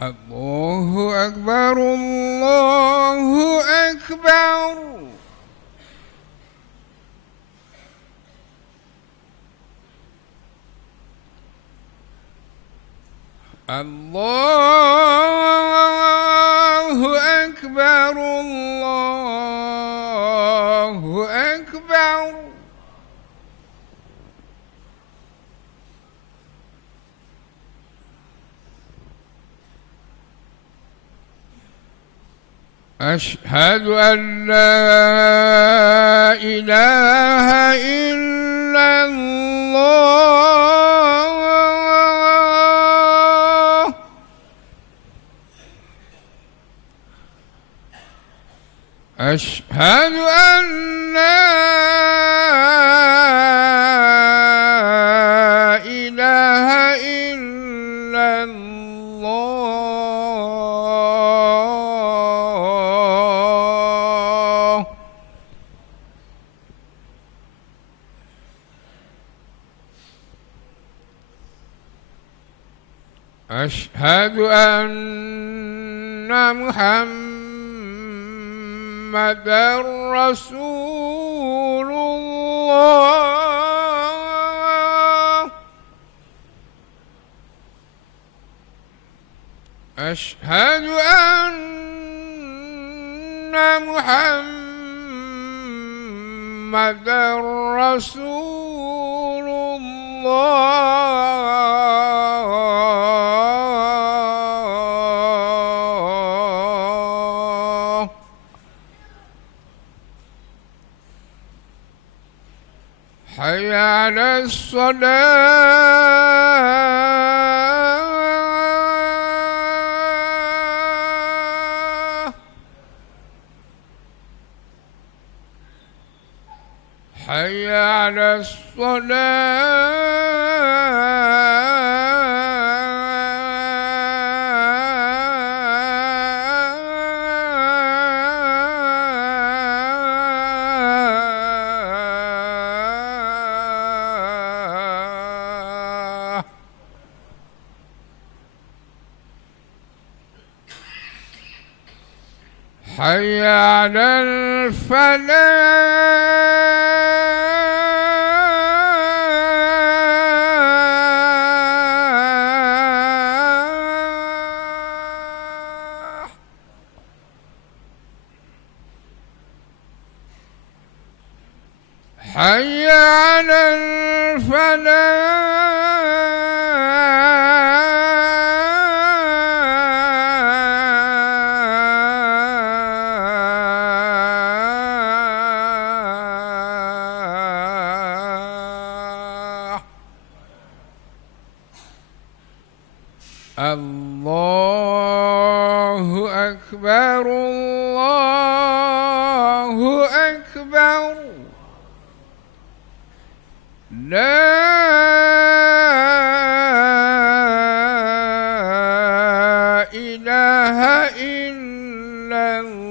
الله أكبر الله أكبر. الله أكبر الله أكبر. أشهد أن لا إله إلا الله. أشهد أن لا إله إلا الله. أشهد أن محمدًا رسول الله. أشهد أن محمدًا رسول الله. حي على الصلاة. حي على الصلاة. حي على الفلاح. حي على الفلاح. الله أكبر الله أكبر. لا إله إلا الله.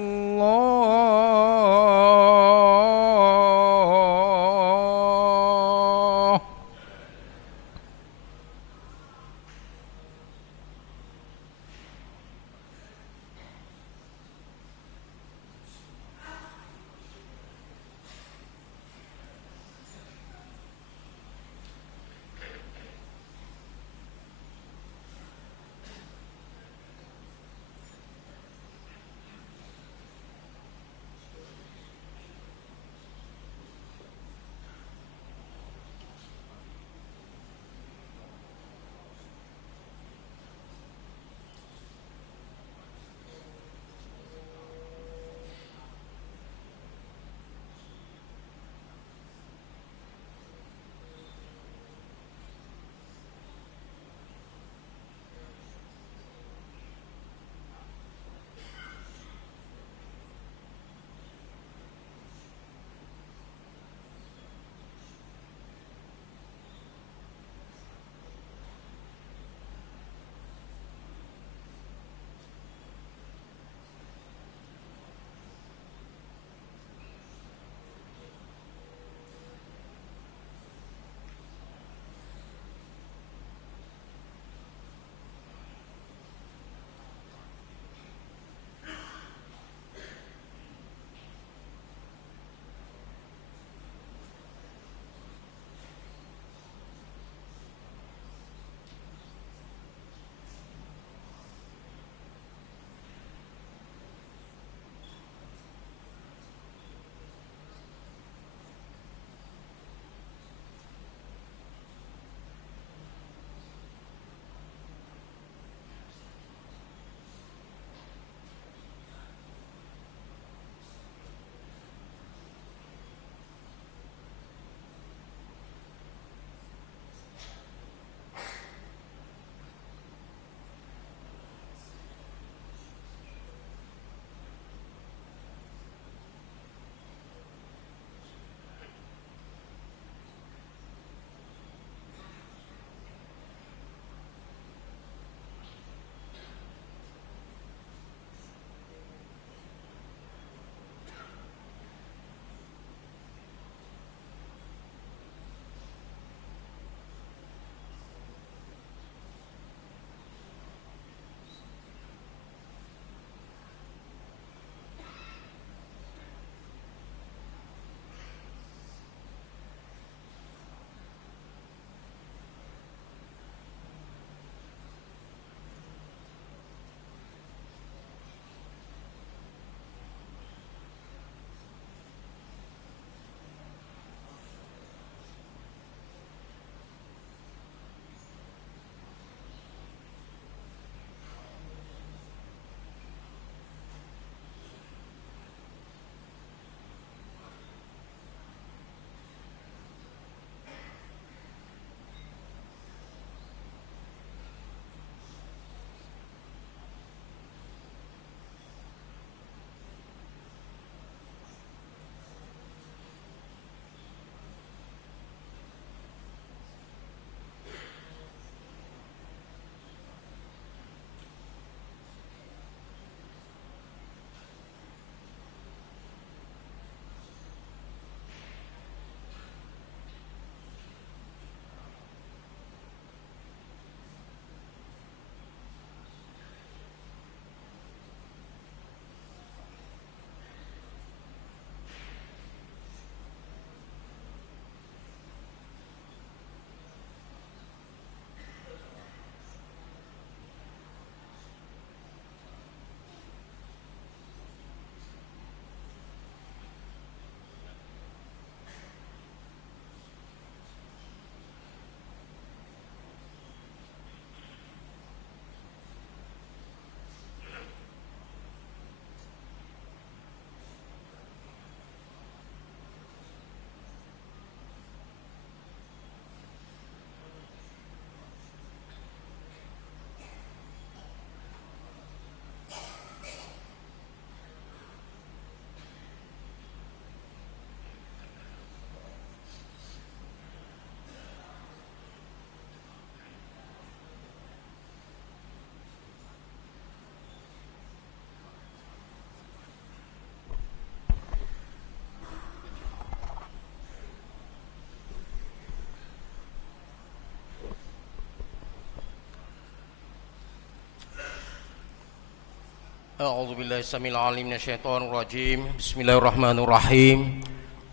A'udzubillahi samil alim minasyaitonir rajim. Bismillahirrahmanirrahim.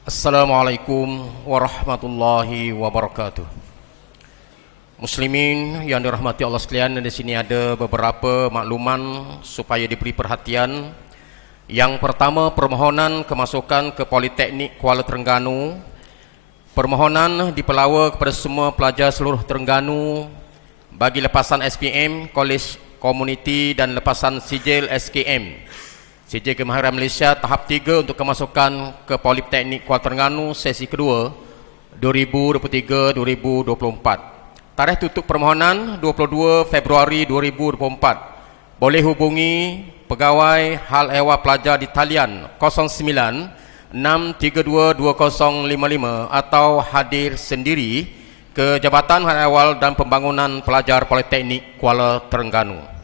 Assalamualaikum warahmatullahi wabarakatuh. Muslimin yang dirahmati Allah sekalian, di sini ada beberapa makluman supaya diberi perhatian. Yang pertama, permohonan kemasukan ke Politeknik Kuala Terengganu. Permohonan dipelawa kepada semua pelajar seluruh Terengganu bagi lepasan SPM, College Komuniti dan lepasan sijil SKM, Sijil Kemahiran Malaysia tahap 3 untuk kemasukan ke Politeknik Kuala Terengganu sesi kedua 2023-2024. Tarikh tutup permohonan 22 Februari 2024. Boleh hubungi Pegawai Hal Ehwal Pelajar di talian 09-632-2055 atau hadir sendiri ke Jabatan Hal Ehwal dan Pembangunan Pelajar Politeknik Kuala Terengganu.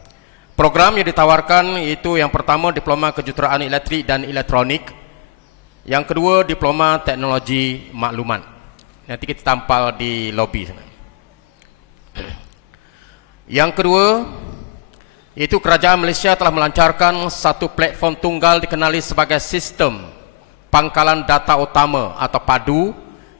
Program yang ditawarkan iaitu yang pertama Diploma Kejuruteraan Elektrik dan Elektronik, yang kedua Diploma Teknologi Maklumat. Nanti kita tampal di lobi sana. Yang kedua iaitu Kerajaan Malaysia telah melancarkan satu platform tunggal dikenali sebagai Sistem Pangkalan Data Utama atau PADU,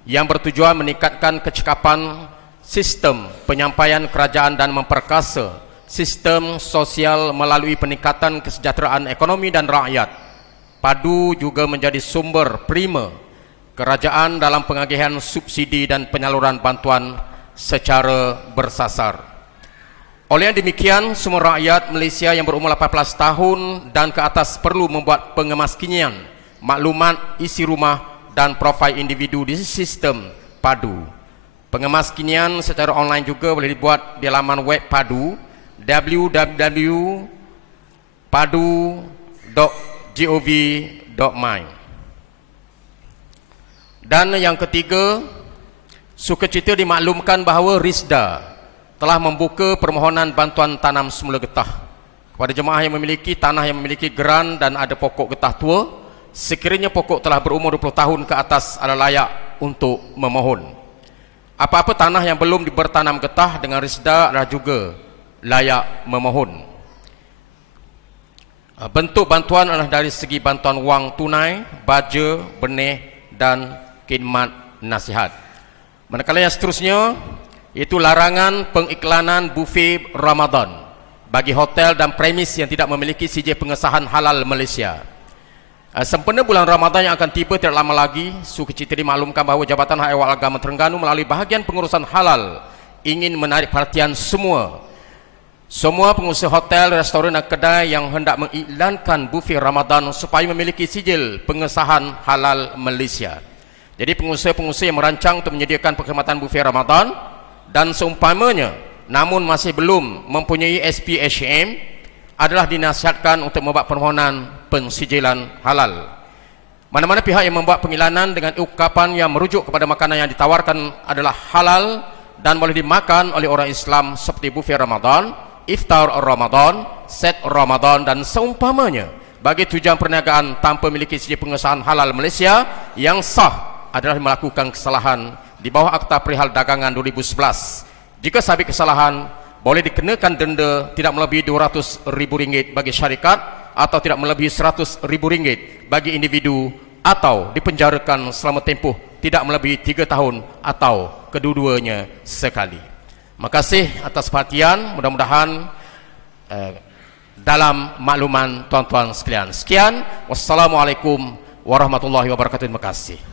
yang bertujuan meningkatkan kecekapan sistem penyampaian kerajaan dan memperkasa sistem sosial melalui peningkatan kesejahteraan ekonomi dan rakyat. PADU juga menjadi sumber prima kerajaan dalam pengagihan subsidi dan penyaluran bantuan secara bersasar. Oleh demikian, semua rakyat Malaysia yang berumur 18 tahun dan ke atas perlu membuat pengemaskinian maklumat isi rumah dan profil individu di sistem PADU. Pengemaskinian secara online juga boleh dibuat di laman web PADU www.padu.gov.my. Dan yang ketiga, sukacita dimaklumkan bahawa RISDA telah membuka permohonan bantuan tanam semula getah kepada jemaah yang memiliki tanah yang memiliki geran dan ada pokok getah tua. Sekiranya pokok telah berumur 20 tahun ke atas adalah layak untuk memohon. Apa-apa tanah yang belum bertanam getah dengan RISDA adalah juga layak memohon. Bentuk bantuan adalah dari segi bantuan wang tunai, baja, benih dan khidmat nasihat. Manakala yang seterusnya iaitu larangan pengiklanan bufet Ramadan bagi hotel dan premis yang tidak memiliki sijil pengesahan halal Malaysia. Sempena bulan Ramadan yang akan tiba tidak lama lagi, sukacita dimaklumkan bahawa Jabatan Hal Ehwal Agama Terengganu melalui bahagian pengurusan halal ingin menarik perhatian semua pengusaha hotel, restoran dan kedai yang hendak mengiklankan bufet Ramadan supaya memiliki sijil pengesahan halal Malaysia. Jadi pengusaha-pengusaha yang merancang untuk menyediakan perkhidmatan bufet Ramadan dan seumpamanya namun masih belum mempunyai SPHM adalah dinasihatkan untuk membuat permohonan pensijilan halal. Mana-mana pihak yang membuat pengiklanan dengan ungkapan yang merujuk kepada makanan yang ditawarkan adalah halal dan boleh dimakan oleh orang Islam seperti bufet Ramadan, iftar Ramadan, set Ramadan dan seumpamanya bagi tujuan perniagaan tanpa memiliki sijil pengesahan halal Malaysia yang sah adalah melakukan kesalahan di bawah Akta Perihal Dagangan 2011. Jika sabit kesalahan, boleh dikenakan denda tidak melebihi RM200,000 bagi syarikat atau tidak melebihi RM100,000 bagi individu atau dipenjarakan selama tempoh tidak melebihi 3 tahun atau kedua-duanya sekali. Terima kasih atas perhatian. Mudah-mudahan dalam makluman tuan-tuan sekalian. Sekian. Wassalamualaikum warahmatullahi wabarakatuh. Terima kasih.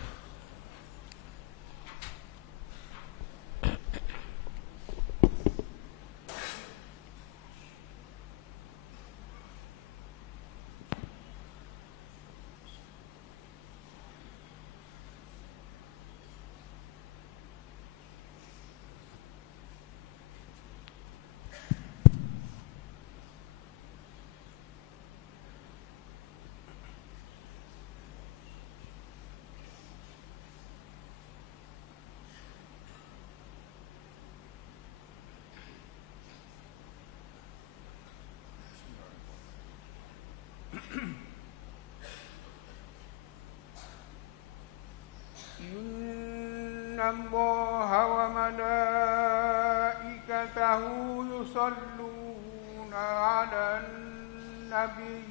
الله وملائكته يصلون على النبي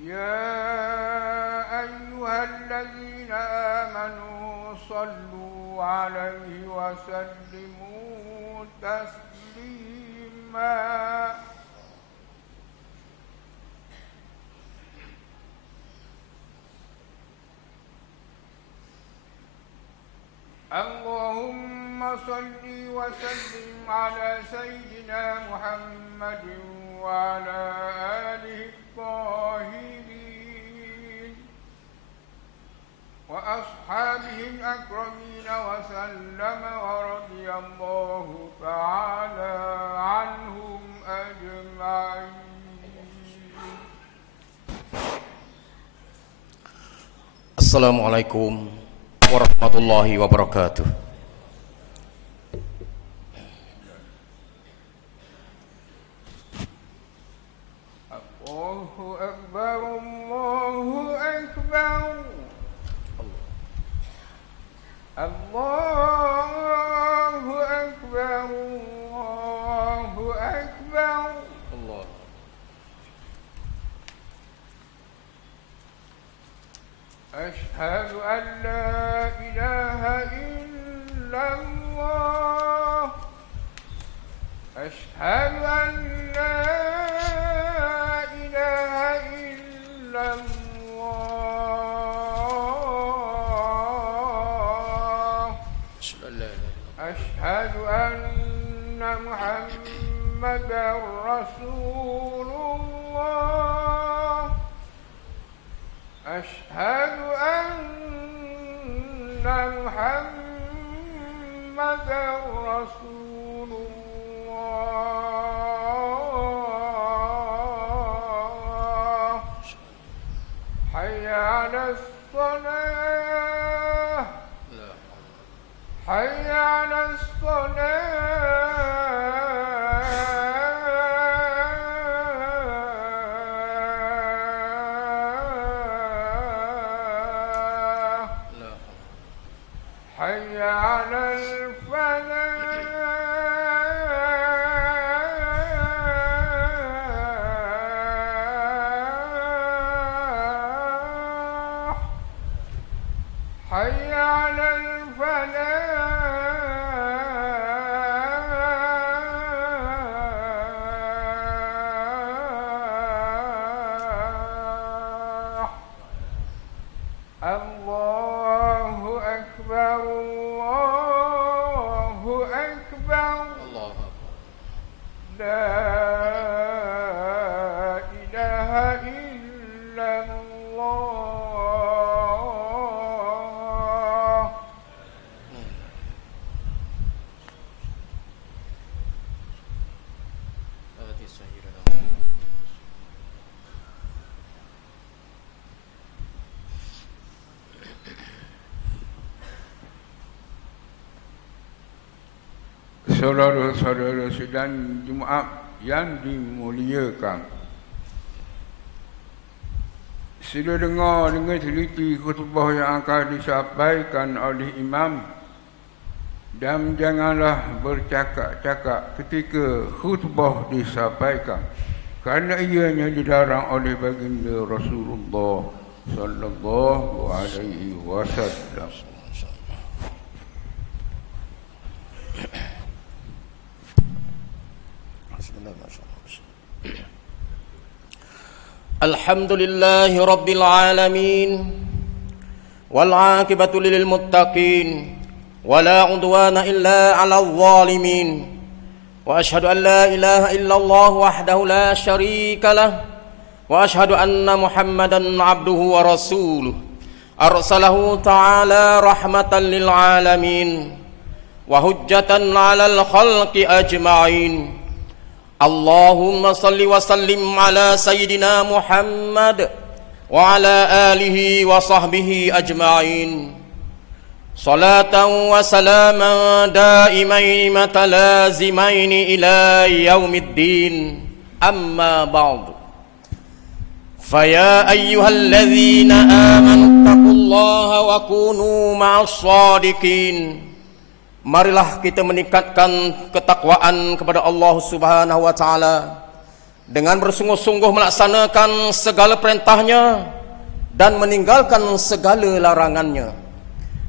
يا أيها الذين آمنوا صلوا عليه وسلموا تسليما اللهم صل وسلم على سيدنا محمد وعلى آله الطاهرين وأصحابه الأكرمين وسلم ورضي الله تعالى عنهم أجمعين. Assalamualaikum warahmatullahi wabarakatuh. Allahu Akbar, Allahu Akbar, Allahu Akbar, Allahu Akbar. Allah. أشهد أن لا إله إلا الله أشهد أن لا إله إلا الله أشهد أن محمدا رسول الله أشهد أن محمدا رسول الله حي على الصلاة حي على حي على الفلاح حي على الفلاح الله أكبر الله أكبر لا إله إلا الله. Saudara-saudara sidang Jumaat yang dimuliakan, sila dengar dengan teliti khutbah yang akan disampaikan oleh imam, dan janganlah bercakap-cakap ketika khutbah disampaikan, kerana ianya dilarang oleh baginda Rasulullah sallallahu alaihi wasallam. Alhamdulillahi Rabbil Alamin, wal'aqibatu lil muttaqin, wala udwana illa 'alal zalimin, wa ashhadu an la ilaha illallah wahdahu la syarika lah, wa ashhadu anna Muhammadan 'abduhu wa rasuluh, arsalahu ta'ala rahmatan lil alamin wa hujjatan 'alal khalqi ajma'in. Allahumma salli wa sallim ala sayyidina Muhammad wa ala alihi wa sahbihi ajma'in. Salatan wa salaman daimaini matalazimaini ila yaumiddin. Amma ba'du. Faya ayyuhalladzina amanu taqullaha wa kunu ma'as shadiqin. Marilah kita meningkatkan ketakwaan kepada Allah Subhanahu wa taala dengan bersungguh-sungguh melaksanakan segala perintahnya dan meninggalkan segala larangannya.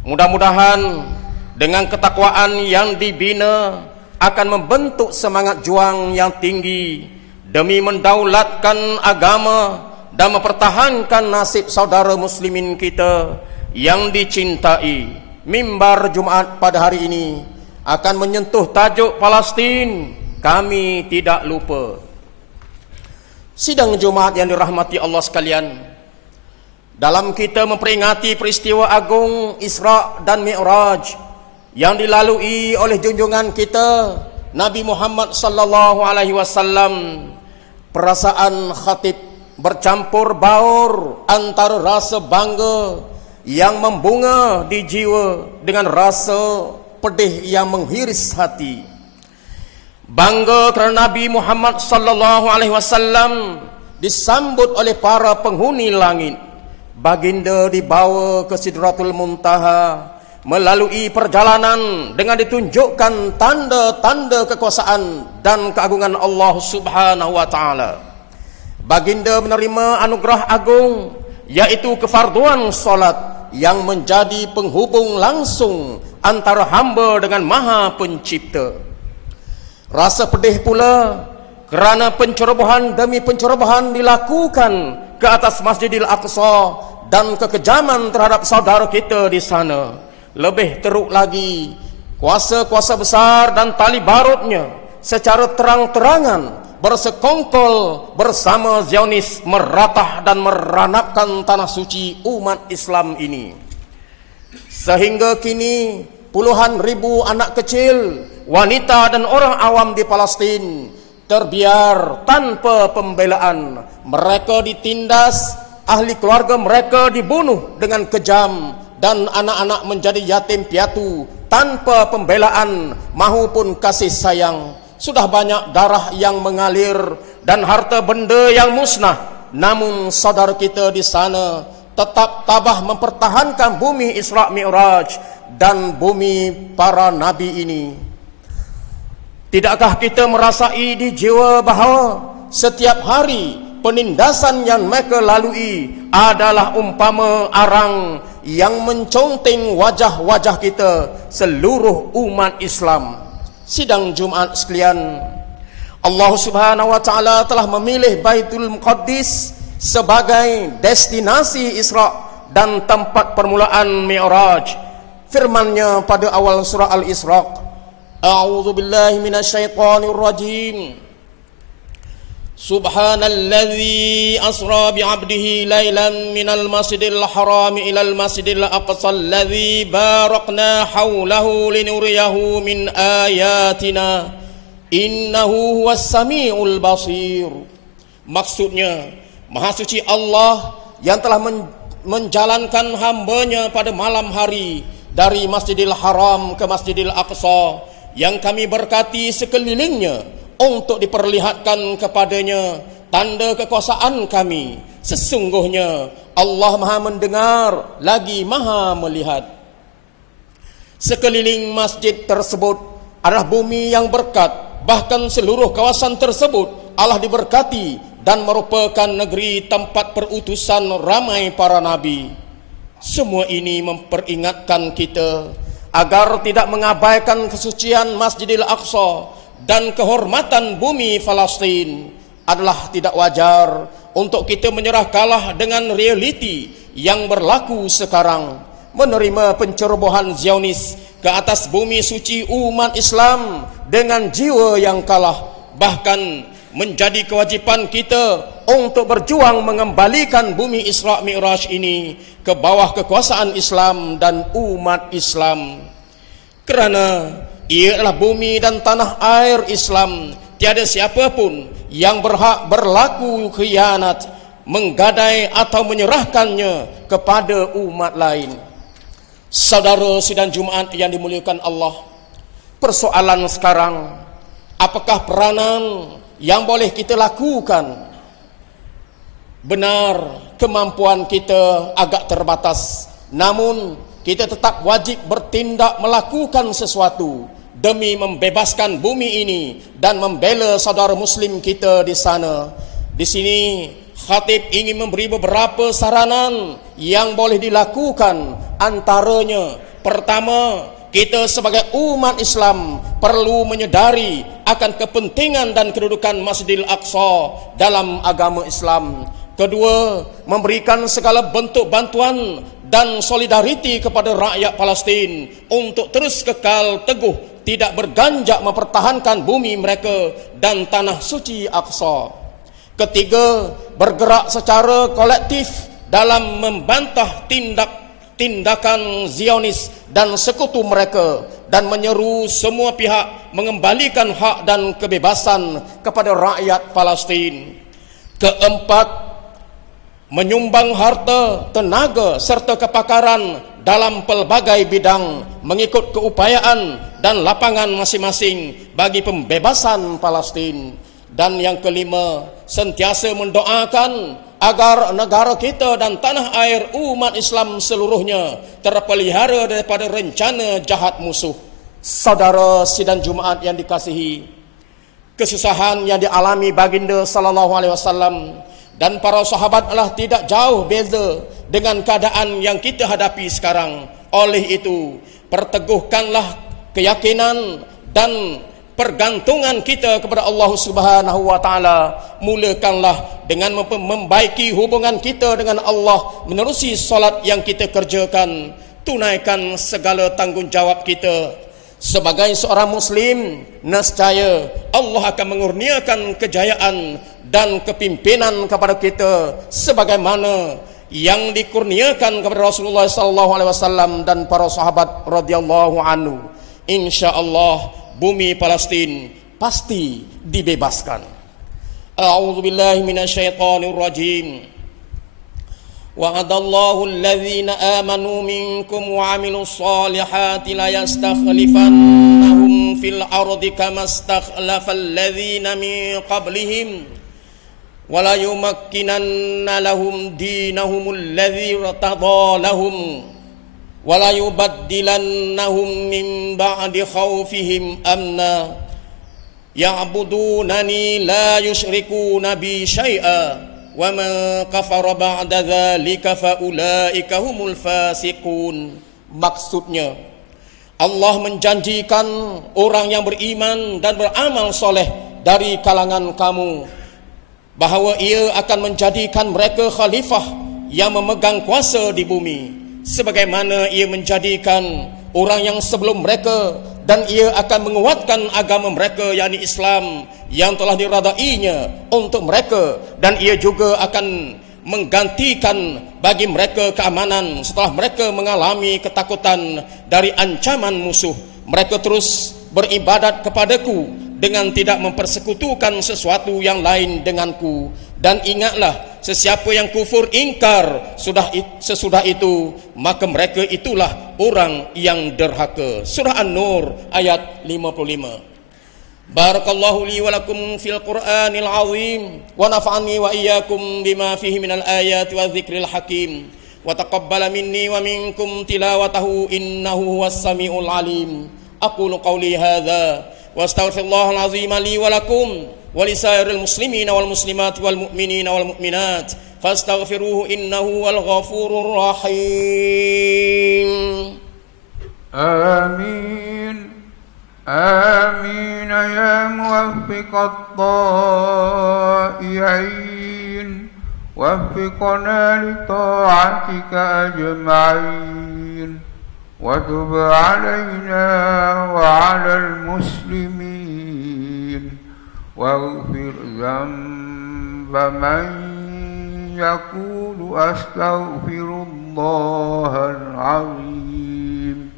Mudah-mudahan dengan ketakwaan yang dibina akan membentuk semangat juang yang tinggi demi mendaulatkan agama dan mempertahankan nasib saudara muslimin kita yang dicintai. Mimbar Jumaat pada hari ini akan menyentuh tajuk Palestin, kami tidak lupa. Sidang Jumaat yang dirahmati Allah sekalian, dalam kita memperingati peristiwa agung Isra dan Mi'raj yang dilalui oleh junjungan kita Nabi Muhammad sallallahu alaihi wasallam, perasaan khatib bercampur baur antara rasa bangga yang membunga di jiwa dengan rasa pedih yang menghiris hati. Bangga kerana Nabi Muhammad sallallahu alaihi wasallam disambut oleh para penghuni langit. Baginda dibawa ke Sidratul Muntaha melalui perjalanan dengan ditunjukkan tanda-tanda kekuasaan dan keagungan Allah Subhanahu wa taala. Baginda menerima anugerah agung, yaitu kefarduan solat yang menjadi penghubung langsung antara hamba dengan Maha Pencipta. Rasa pedih pula kerana pencerobohan demi pencerobohan dilakukan ke atas Masjidil Aqsa dan kekejaman terhadap saudara kita di sana. Lebih teruk lagi, kuasa-kuasa besar dan tali barutnya secara terang-terangan bersekongkol bersama Zionis meratah dan meranapkan tanah suci umat Islam ini. Sehingga kini puluhan ribu anak kecil, wanita dan orang awam di Palestin terbiar tanpa pembelaan. Mereka ditindas, ahli keluarga mereka dibunuh dengan kejam, dan anak-anak menjadi yatim piatu tanpa pembelaan maupun kasih sayang. Sudah banyak darah yang mengalir dan harta benda yang musnah, namun saudara kita di sana tetap tabah mempertahankan bumi Isra Mi'raj dan bumi para nabi ini. Tidakkah kita merasai di jiwa bahawa setiap hari penindasan yang mereka lalui adalah umpama arang yang menconteng wajah-wajah kita seluruh umat Islam. Sidang Jumaat sekalian, Allah Subhanahu wa taala telah memilih Baitul Muqaddis sebagai destinasi Isra dan tempat permulaan Mi'raj. Firman-Nya pada awal surah Al-Isra, A'udzu billahi minasyaitonir rajim. Subhanalladzi asra bi'abdihi lailan minal masjidil haram ilal masjidil aqsa alladzi barakna haulahu linuriyahu min ayatina innahu huwas samiul basir. Maksudnya, Maha Suci Allah yang telah menjalankan hamba-Nya pada malam hari dari Masjidil Haram ke Masjidil Aqsa yang kami berkati sekelilingnya untuk diperlihatkan kepadanya tanda kekuasaan kami. Sesungguhnya Allah Maha mendengar lagi Maha melihat. Sekeliling masjid tersebut adalah bumi yang berkat. Bahkan seluruh kawasan tersebut Allah diberkati dan merupakan negeri tempat perutusan ramai para nabi. Semua ini memperingatkan kita agar tidak mengabaikan kesucian Masjidil Aqsa dan kehormatan bumi Palestin. Adalah tidak wajar untuk kita menyerah kalah dengan realiti yang berlaku sekarang, menerima pencerobohan Zionis ke atas bumi suci umat Islam dengan jiwa yang kalah. Bahkan menjadi kewajipan kita untuk berjuang mengembalikan bumi Isra Mi'raj ini ke bawah kekuasaan Islam dan umat Islam. Kerana ia adalah bumi dan tanah air Islam. Tiada siapapun yang berhak berlaku khianat, menggadai atau menyerahkannya kepada umat lain. Saudara sidang Jumaat yang dimuliakan Allah, persoalan sekarang, apakah peranan yang boleh kita lakukan? Benar, kemampuan kita agak terbatas, namun kita tetap wajib bertindak melakukan sesuatu demi membebaskan bumi ini dan membela saudara muslim kita di sana. Di sini khatib ingin memberi beberapa saranan yang boleh dilakukan. Antaranya, pertama, kita sebagai umat Islam perlu menyedari akan kepentingan dan kedudukan Masjidil Aqsa dalam agama Islam. Kedua, memberikan segala bentuk bantuan dan solidariti kepada rakyat Palestin untuk terus kekal teguh tidak berganjak mempertahankan bumi mereka dan tanah suci Aqsa. Ketiga, bergerak secara kolektif dalam membantah tindakan Zionis dan sekutu mereka dan menyeru semua pihak mengembalikan hak dan kebebasan kepada rakyat Palestin. Keempat, menyumbang harta, tenaga serta kepakaran dalam pelbagai bidang mengikut keupayaan dan lapangan masing-masing bagi pembebasan Palestin. Dan yang kelima, sentiasa mendoakan agar negara kita dan tanah air umat Islam seluruhnya terpelihara daripada rencana jahat musuh. Saudara sidang Jumaat yang dikasihi, kesusahan yang dialami baginda sallallahu alaihi wasallam dan para sahabat adalah tidak jauh beza dengan keadaan yang kita hadapi sekarang. Oleh itu, perteguhkanlah keyakinan dan pergantungan kita kepada Allah Subhanahu wa taala. Mulakanlah dengan membaiki hubungan kita dengan Allah menerusi solat yang kita kerjakan. Tunaikan segala tanggungjawab kita sebagai seorang muslim. Nescaya Allah akan mengurniakan kejayaan dan kepimpinan kepada kita sebagaimana yang dikurniakan kepada Rasulullah sallallahu alaihi wasallam dan para sahabat radhiyallahu anhu. Insyaallah bumi Palestin pasti dibebaskan. A'udzubillahi minasyaitonir rajim. Wa'adallahu alladhina amanu minkum wa 'amilus solihati la yastakhlifannahum fil ardi kama istakhlafal ladzina min qablihim wa la yumakkinanna lahum dinahumul ladzi irtada lahum wa la yubaddilannahum min ba'di khawfihim amna ya'budunani la yusyrikuna bi syai'a wa man kafara ba'da dzalika fa ulaika humul fasiqun. Maksudnya, Allah menjanjikan orang yang beriman dan beramal soleh dari kalangan kamu bahawa ia akan menjadikan mereka khalifah yang memegang kuasa di bumi sebagaimana ia menjadikan orang yang sebelum mereka, dan ia akan menguatkan agama mereka yakni Islam yang telah diradainya untuk mereka, dan ia juga akan menggantikan bagi mereka keamanan setelah mereka mengalami ketakutan dari ancaman musuh. Mereka terus beribadat kepadaku dengan tidak mempersekutukan sesuatu yang lain denganku. Dan ingatlah, sesiapa yang kufur ingkar sesudah itu, maka mereka itulah orang yang derhaka. Surah An-Nur ayat 55. Barakallahu li wa lakum fil Qur'anil azim wa nafa'ani wa iyyakum bima fihi minal ayati wa dzikril hakim wa taqabbala minni wa minkum tilawatahu innahu huwas samiul alim. Aqulu qawli hadza wa astaghfirullahal azim li wa lakum wa lisairil muslimina wal muslimat wal mu'minina wal mu'minat fastaghfiruhu innahu wal ghafurur rahim. Amin. آمين يا موفق الطائعين وفقنا لطاعتك أجمعين وتب علينا وعلى المسلمين واغفر ذنب من يقول أستغفر الله العظيم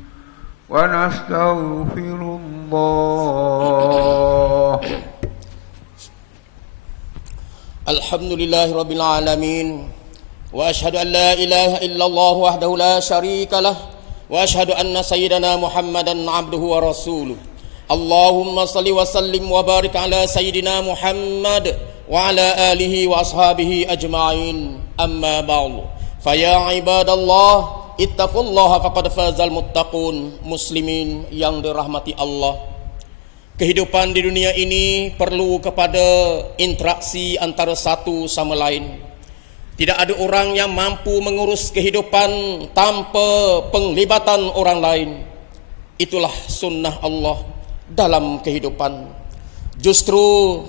ونستغفر الله. Alhamdulillahi rabbil alamin wa ashhadu an la ilaha illallah wahdahu la syarika lah wa ashhadu anna sayyidana Muhammadan abduhu wa rasuluh. Allahumma salli wa sallim wa barik ala sayyidina Muhammad wa ala alihi wa ashabihi ajma'in. Amma ba'du. Fa ya ibadallah ittaqullaha faqad fazal muttaqun. Muslimin yang dirahmati Allah, Kehidupan di dunia ini perlu kepada interaksi antara satu sama lain. Tidak ada orang yang mampu mengurus kehidupan tanpa penglibatan orang lain. Itulah sunnah Allah dalam kehidupan. Justru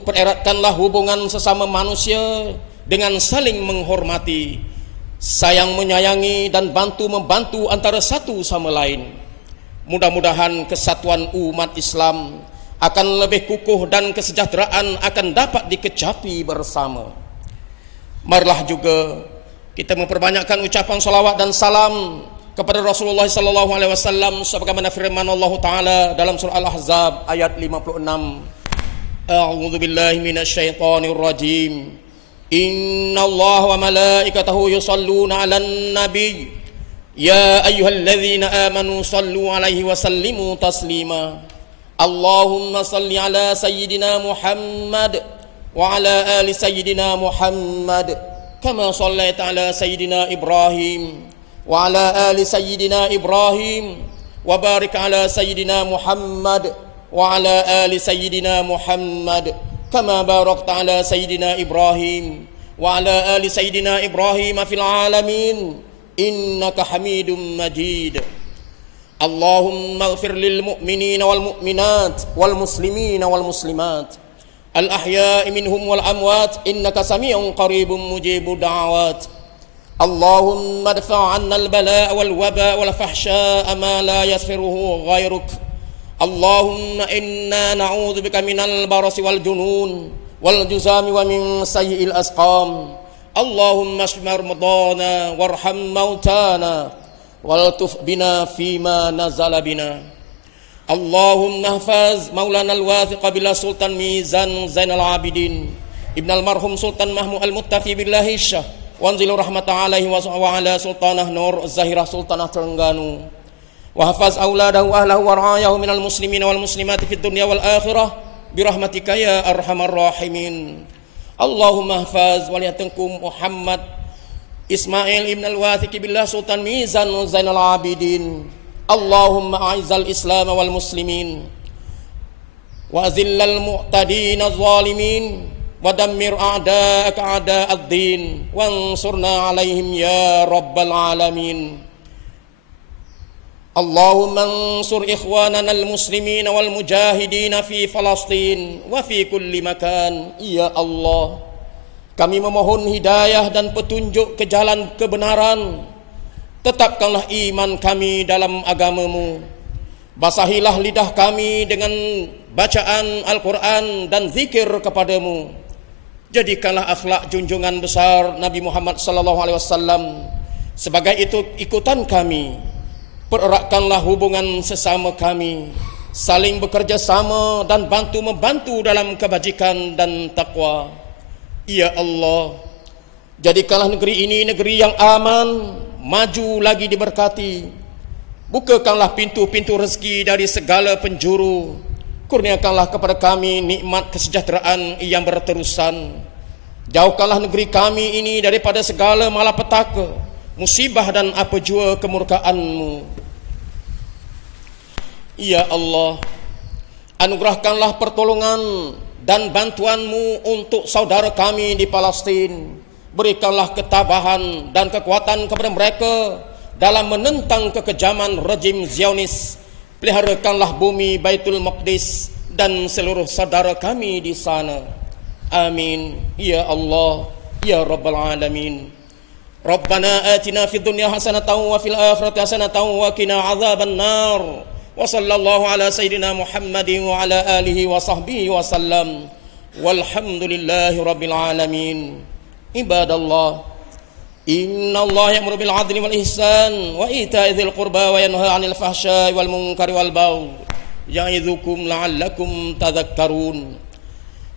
pereratkanlah hubungan sesama manusia dengan saling menghormati, sayang menyayangi dan bantu-membantu antara satu sama lain. Mudah-mudahan kesatuan umat Islam akan lebih kukuh dan kesejahteraan akan dapat dikecapi bersama. Marilah juga kita memperbanyakkan ucapan salawat dan salam kepada Rasulullah sallallahu alaihi wasallam sebagaimana firman Allah taala dalam surah Al-Ahzab ayat 56. A'udzu billahi minasyaitonir rajim. Innallaha wa malaikatahu yusholluna 'alan nabiy. Ya ayyuhalladzina amanu shallu 'alaihi wa sallimu taslima. Allahumma salli ala sayyidina Muhammad wa ala ali sayyidina Muhammad kama sallaita ala sayyidina Ibrahim wa ala ali sayyidina Ibrahim wa barik ala sayyidina Muhammad wa ala ali sayyidina Muhammad kama barakta ala sayyidina Ibrahim wa ala ali sayyidina Ibrahim fil alamin innaka Hamidum Majid. Allahumma ighfir lil mu'minina wal mu'minat wal muslimina wal muslimat al ahya'i minhum wal amwat innaka sami'un qaribun mujibud da'awat. Allahumma adfa' 'anna al bala'a wal waba' wal fahsya'a ma la yaghfiruhu ghayruk. Allahumma inna na'udzu bika minal barasi wal junun wal juzami wa min sayyi'il asqam. Allahumma shfi marmadana warham mautana waltuf bina fima nazala bina. Allahumma hafaz maulana al-wathiq bila Sultan Mizan Zainal Abidin Ibn al-marhum Sultan Mahmud al-Muttafi billahi syah wanzilu rahmatan alaihi wa ala Sultanah Nur Zahirah Sultanah Terengganu. Wa hafaz auladahu ahlahu wa ra'ayahu minal muslimina wal muslimati fid dunya wal akhirah birahmatika ya arhamar rahimin. Allahumma hafaz waliyatengkum Muhammad Ismail ibn al-Wathiq billah Sultan Mizan Zainal Abidin. Allahumma a'izzal Islam wal muslimin wa azillal mu'tadin az-zalimin wa dammir a'da'aka a'da'ad-din wansurna 'alaihim ya rabbal alamin. Allahumma ansur ikhwanana al-muslimin wal mujahidin fi Palestin wa fi kulli makan. Ya Allah, kami memohon hidayah dan petunjuk ke jalan kebenaran. Tetapkanlah iman kami dalam agama-Mu. Basahilah lidah kami dengan bacaan Al-Quran dan zikir kepadamu. Jadikanlah akhlak junjungan besar Nabi Muhammad sallallahu alaihi wasallam sebagai ikutan kami. Pereratkanlah hubungan sesama kami, saling bekerja sama dan bantu-membantu dalam kebajikan dan takwa. Ya Allah, jadikanlah negeri ini negeri yang aman, maju lagi diberkati. Bukakanlah pintu-pintu rezeki dari segala penjuru. Kurniakanlah kepada kami nikmat kesejahteraan yang berterusan. Jauhkanlah negeri kami ini daripada segala malapetaka, musibah dan apa jua kemurkaan-Mu. Ya Allah, anugerahkanlah pertolongan dan bantuan-Mu untuk saudara kami di Palestin. Berikanlah ketabahan dan kekuatan kepada mereka dalam menentang kekejaman rejim Zionis. Peliharakanlah bumi Baitul Maqdis dan seluruh saudara kami di sana. Amin. Ya Allah, ya Rabbal Alamin. Rabbana atina fid dunya hasanatan wa fil akhirati hasanatan wa qina adzaban nar. Wa sallallahu ala sayyidina Muhammadin wa ala alihi wa sahbihi wa sallam. Walhamdulillahi rabbil alamin. Ibadallah, inna Allah ya'muru bil 'adli wal ihsan wa ita'i dzil qurba wa yanha 'anil fahsya'i wal munkari wal baghi ya'idzukum la'allakum tadhakkarun.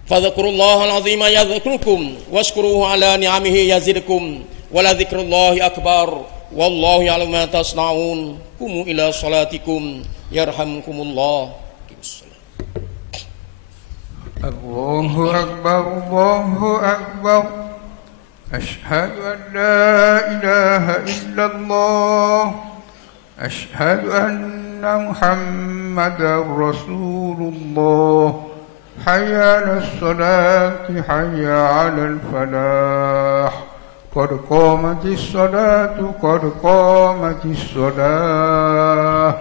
Fadhkurullaha al-'azima yadhkurkum washkuruhu 'ala ni'amihi yazidkum wa la dzikrullahi akbar. Wallahu ya'lamu ma tasna'un. Qumu ila salatikum yarhamkumullah. Allahu akbar, Allahu akbar. Ashhadu an la ilaha illallah أشهد أن محمدا رسول الله حي على الصلاة حي على الفلاح قد قامت الصلاة قد قامت الصلاة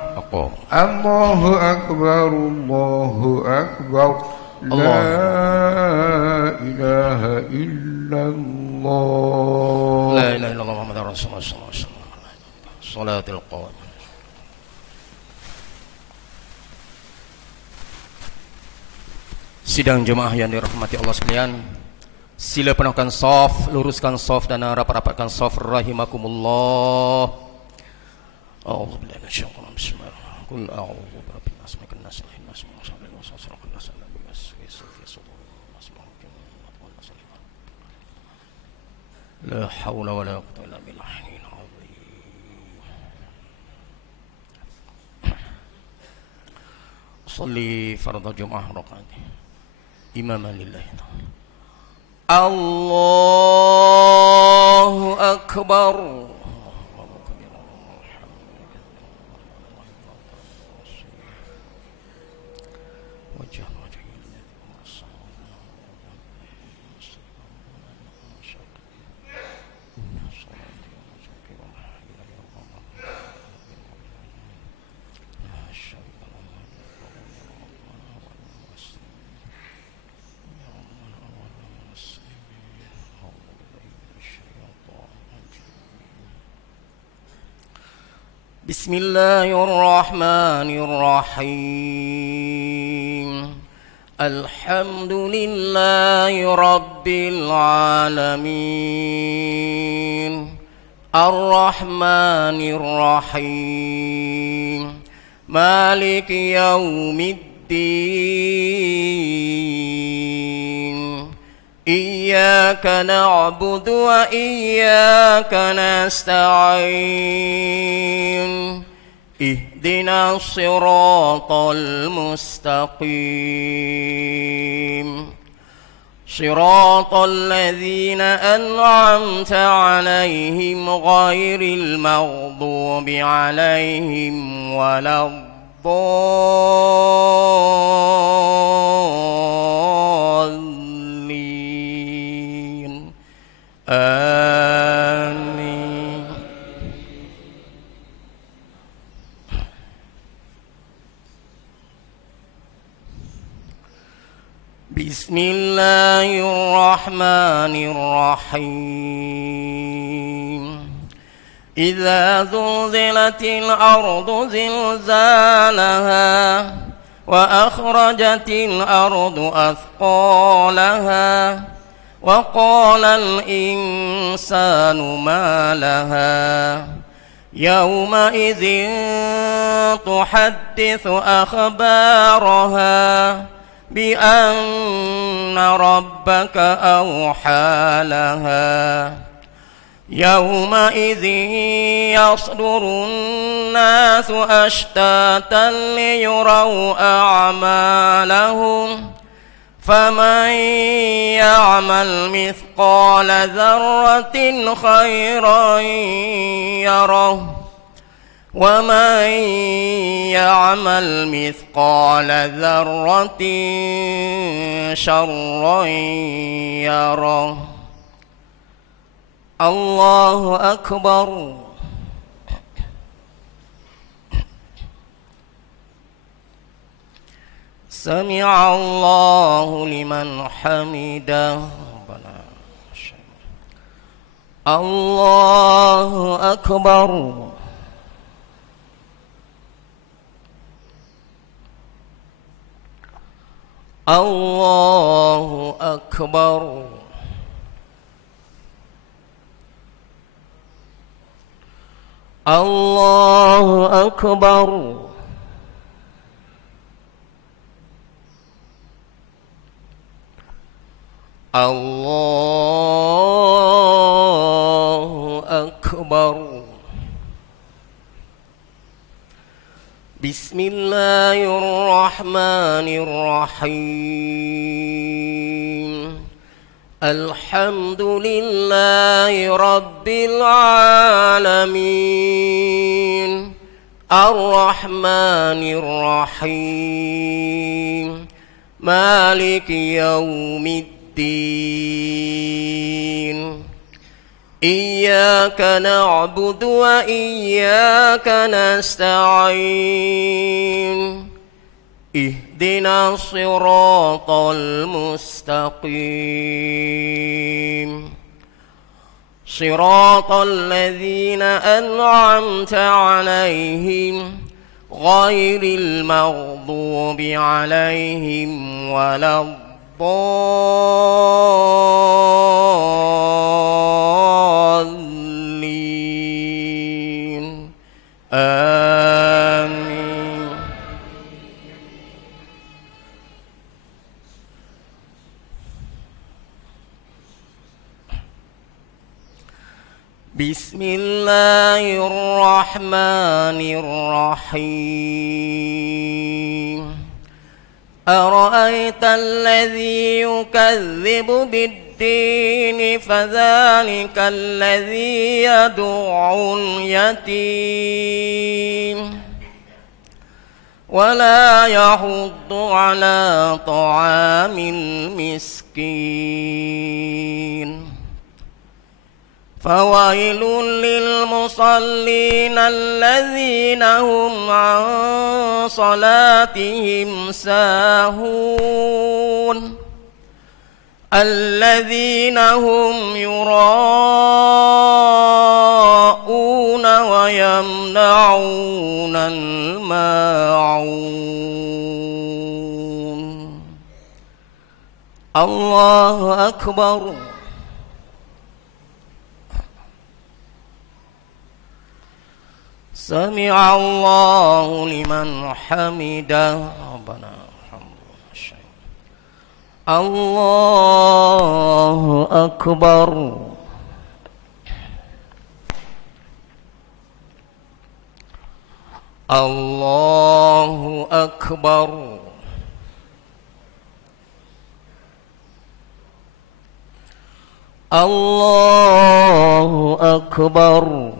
الله أكبر الله أكبر لا إله إلا الله لا إله إلا الله محمد رسول الله صلى الله عليه وسلم صلاة القائمة. Sidang jemaah yang dirahmati Allah sekalian, sila penuhkan shaf, luruskan shaf dan rapat-rapatkan shaf rahimakumullah. A'udzu billahi minasyaitonir rajim. Bismillahirrahmanirrahim. Qul a'udzu birabbil nas, malikin nas, ilahin nas, min syarril waswasil khannas, alladzi yuwaswisu fi sudurin nas. La haula wala quwwata illa billah. صلي فرض الجمعة ركعتين إماما لله. الله أكبر. بسم الله الرحمن الرحيم. الحمد لله رب العالمين الرحمن الرحيم مالك يوم الدين إياك نعبد وإياك نستعين اهدنا الصراط المستقيم صراط الذين أنعمت عليهم غير المغضوب عليهم ولا الضالين آمين. بسم الله الرحمن الرحيم. إذا زلزلت الأرض زلزالها وأخرجت الأرض أثقالها وقال الإنسان ما لها يومئذ تحدث أخبارها بأن ربك أوحى لها يومئذ يصدر الناس أشتاتا ليروا أعمالهم فمن يعمل مثقال ذرة خيرا يره ومن يعمل مثقال ذرة شرا يره. الله أكبر. سمع الله لمن حمده. الله أكبر. الله أكبر. الله أكبر. الله أكبر. بسم الله الرحمن الرحيم. الحمد لله رب العالمين الرحمن الرحيم مالك يوم الدين إياك نعبد وإياك نستعين اهدنا الصراط المستقيم صراط الذين أنعمت عليهم غير المغضوب عليهم ولا الضالين آمين. بسم الله الرحمن الرحيم أرأيت الذي يكذب بالدين فذلك الذي يدعو اليتيم ولا يحض على طعام المسكين فويل للمصلين الذين هم عن صلاتهم ساهون الذين هم يراءون ويمنعون الماعون. الله أكبر. سمع الله لمن حمده ربنا الله أكبر. الله أكبر. الله أكبر.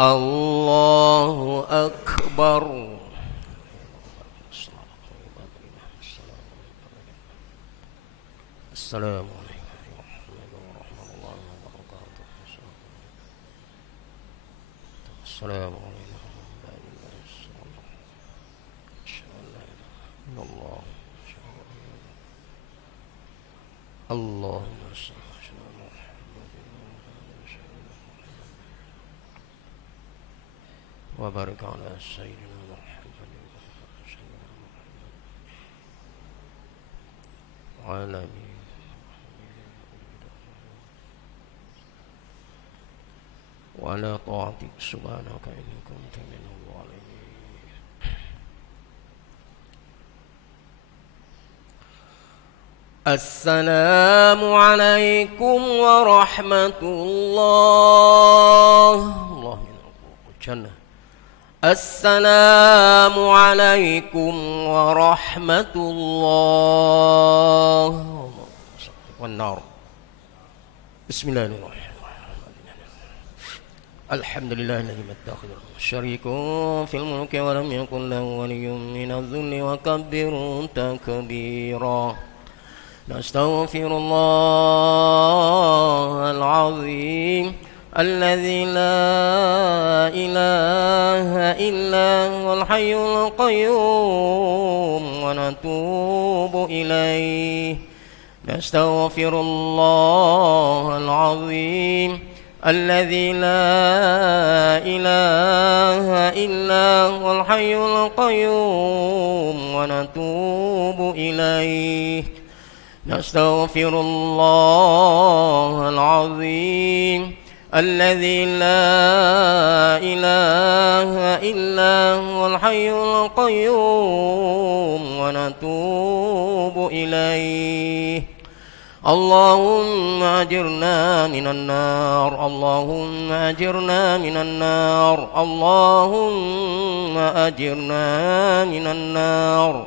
الله أكبر. السلام عليكم ورحمة الله وبركاته. السلام عليكم اللهم صل وبارك على سيدنا محمد وعلى آله وعلى طاعتك سبحانك إن كنت من الظالمين. السلام عليكم ورحمة الله. الله الجنة. السلام عليكم ورحمة الله والنار. بسم الله الرحمن الرحيم. الحمد لله الذي لم يتخذ شريك في الملك ولم يكن له ولي من الذل وكبره تكبيرا. نستغفر الله العظيم الذي لا إله إلا هو الحي القيوم ونتوب إليه. نستغفر الله العظيم الذي لا إله إلا هو الحي القيوم ونتوب إليه. نستغفر الله العظيم الذي لا إله إلا هو الحي القيوم ونتوب إليه. اللهم أجرنا من النار. اللهم أجرنا من النار. اللهم أجرنا من النار.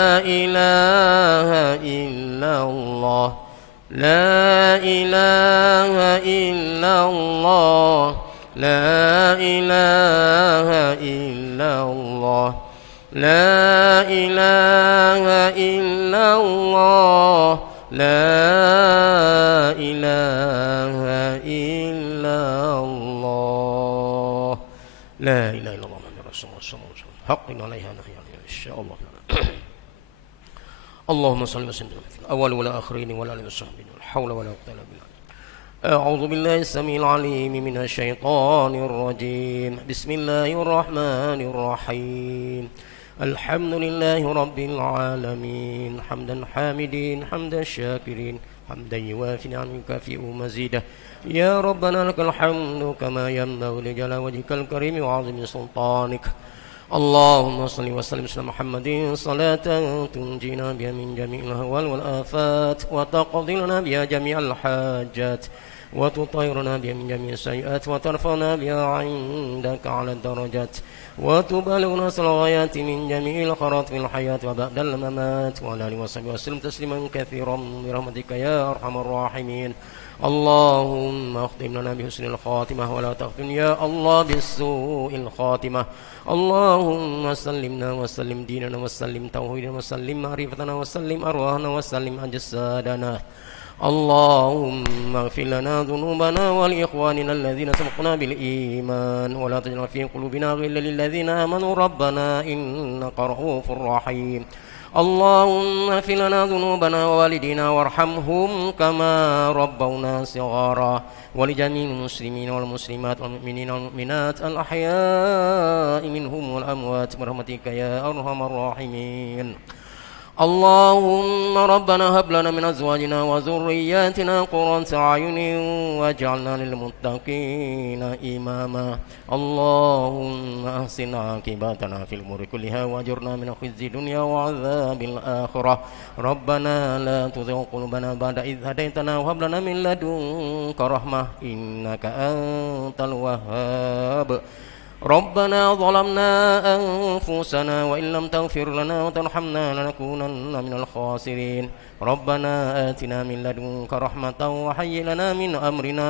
إلا الله لا إله إلا الله لا إله إلا الله لا إله إلا الله لا إله إلا الله لا إله إلا الله محمد رسول الله صلى الله عليه وسلم حق عليها نحيا إن شاء الله اللهم صل وسلم في الأول والآخرين ولا آله وصحبه ولا حول ولا قوة إلا بالله أعوذ بالله السميع العليم من الشيطان الرجيم بسم الله الرحمن الرحيم الحمد لله رب العالمين حمدا حامدين حمدا شاكرين حمدا يوافي نعمه يكافئ مزيده يا ربنا لك الحمد كما ينبغي لجلال وجهك الكريم وعظيم سلطانك اللهم صل وسلم على محمد صلاة تنجينا بها من جميع الأهوال والآفات وتقضي لنا بها جميع الحاجات وتطهرنا بها من جميع السيئات وترفعنا بها عندك على الدرجات وتبلغنا الغايات من جميع الخيرات في الحياة وبعد الممات وعلى آله وصحبه وسلم تسليما كثيرا برحمتك يا أرحم الراحمين اللهم اختم لنا بحسن الخاتمة ولا تختم يا الله بالسوء الخاتمة اللهم سلمنا وسلم ديننا وسلم توحيدنا وسلم معرفتنا وسلم أرواحنا وسلم أجسادنا اللهم اغفر لنا ذنوبنا ولإخواننا الذين سبقنا بالإيمان ولا تجعل في قلوبنا غلا للذين آمنوا ربنا إنك رؤوف رحيم اللهم اغفر لنا ذنوبنا ووالدينا وارحمهم كما ربونا صغارا ولجميع المسلمين والمسلمات والمؤمنين والمؤمنات الأحياء منهم والأموات برحمتك يا أرحم الراحمين اللهم ربنا هب لنا من أزواجنا وذرياتنا قرة أعين واجعلنا للمتقين إماما اللهم أحسن عاقبتنا في الأمور كلها وأجرنا من خزي الدنيا وعذاب الآخرة ربنا لا تزغ قلوبنا بعد إذ هديتنا وهب لنا من لدنك رحمة إنك أنت الوهاب ربنا ظلمنا أنفسنا وإن لم تغفر لنا وترحمنا لنكونن من الخاسرين ربنا آتنا من لدنك رحمة وهيئ لنا من أمرنا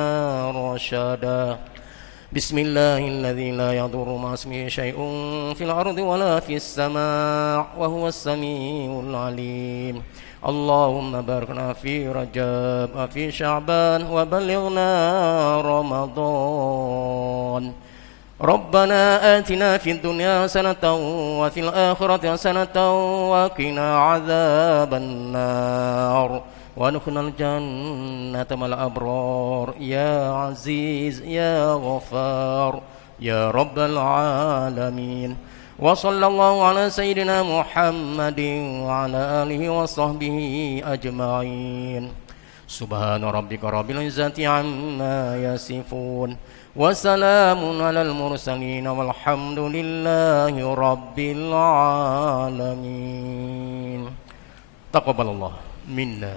رشدا بسم الله الذي لا يضر مع اسمه شيء في الأرض ولا في السماء وهو السميع العليم اللهم باركنا في رجب وفي شعبان وبلغنا رمضان ربنا آتنا في الدنيا حسنة وفي الآخرة حسنة وقنا عذاب النار وادخلنا الجنة مع الأبرار يا عزيز يا غفار يا رب العالمين وصلى الله على سيدنا محمد وعلى آله وصحبه أجمعين سبحان ربك رب العزة عما يصفون وسلام على المرسلين والحمد لله رب العالمين تقبل الله منا